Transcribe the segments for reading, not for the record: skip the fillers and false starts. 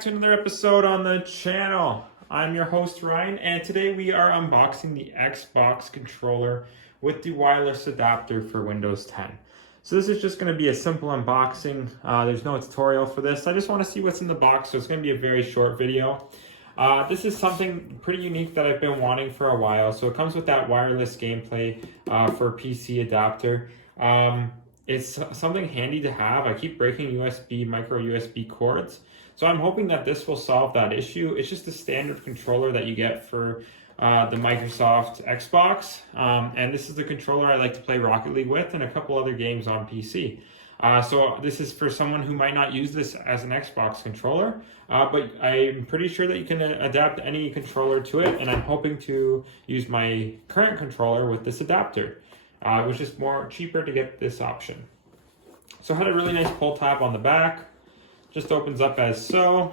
back to another episode on the channel. I'm your host Ryan, and today we are unboxing the Xbox controller with the wireless adapter for Windows 10. So this is just going to be a simple unboxing. There's no tutorial for this. I just want to see what's in the box, so it's going to be a very short video. This is something pretty unique that I've been wanting for a while. So it comes with that wireless gameplay for PC adapter. It's something handy to have. I keep breaking micro USB cords. So I'm hoping that this will solve that issue. It's just a standard controller that you get for the Microsoft Xbox. And this is the controller I like to play Rocket League with and a couple other games on PC. So this is for someone who might not use this as an Xbox controller, but I'm pretty sure that you can adapt any controller to it, and I'm hoping to use my current controller with this adapter. It was just cheaper to get this option. So it had a really nice pull tab on the back. Just opens up as so.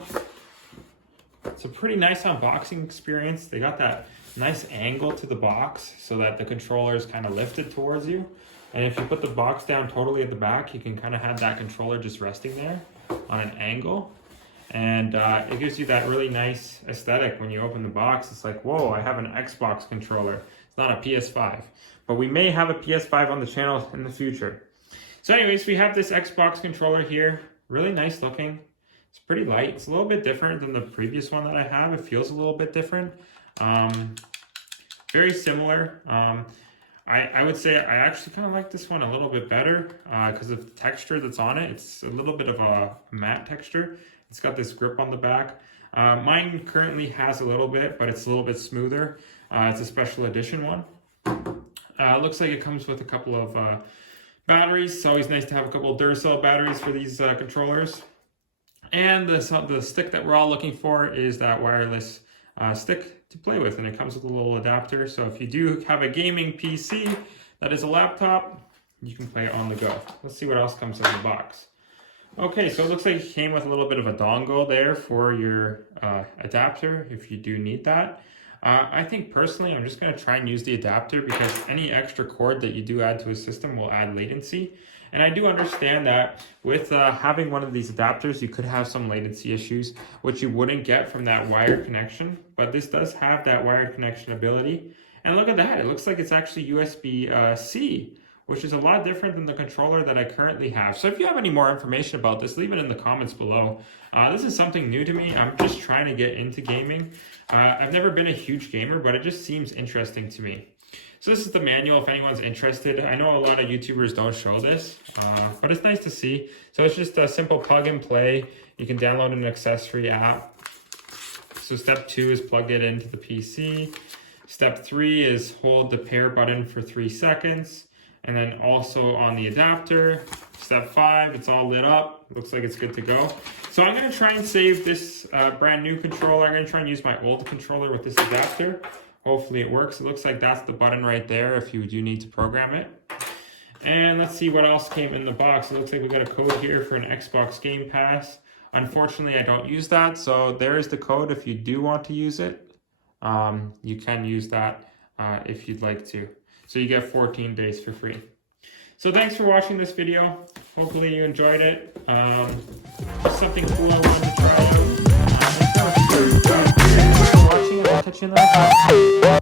It's a pretty nice unboxing experience. They got that nice angle to the box so that the controller is kind of lifted towards you. And if you put the box down totally at the back, you can kind of have that controller just resting there on an angle. And it gives you that really nice aesthetic when you open the box. It's like, whoa, I have an Xbox controller. It's not a PS5. But we may have a PS5 on the channel in the future. So anyways, we have this Xbox controller here. Really nice looking. It's pretty light. It's a little bit different than the previous one that I have. It feels a little bit different. Very similar. I would say I actually kind of like this one a little bit better because of the texture that's on it. It's a little bit of a matte texture. It's got this grip on the back. Mine currently has a little bit, but it's a little bit smoother. It's a special edition one. Looks like it comes with a couple of batteries. It's always nice to have a couple of Duracell batteries for these controllers. And the stick that we're all looking for is that wireless stick to play with, and it comes with a little adapter. So if you do have a gaming PC that is a laptop, you can play it on the go. Let's see what else comes in the box. Okay, so it looks like it came with a little bit of a dongle there for your adapter if you do need that. I think personally I'm just going to try and use the adapter because any extra cord that you do add to a system will add latency. And I do understand that with having one of these adapters, you could have some latency issues, which you wouldn't get from that wired connection. But this does have that wired connection ability. And look at that, it looks like it's actually USB-C, which is a lot different than the controller that I currently have. So if you have any more information about this, leave it in the comments below. This is something new to me. I'm just trying to get into gaming. I've never been a huge gamer, but it just seems interesting to me. So this is the manual if anyone's interested. I know a lot of YouTubers don't show this, but it's nice to see. So it's just a simple plug and play. You can download an accessory app. So step 2 is plug it into the PC. Step 3 is hold the pair button for 3 seconds. And then also on the adapter, step 5, it's all lit up. Looks like it's good to go. So I'm gonna try and save this brand new controller. I'm gonna try and use my old controller with this adapter. Hopefully it works. It looks like that's the button right there if you do need to program it. And let's see what else came in the box. It looks like we got a code here for an Xbox Game Pass. Unfortunately, I don't use that. So there is the code if you do want to use it. You can use that if you'd like to. So you get 14 days for free. So thanks for watching this video. Hopefully you enjoyed it. Just something cool I wanted to try out. Thanks for watching, and I'll catch you in the next one.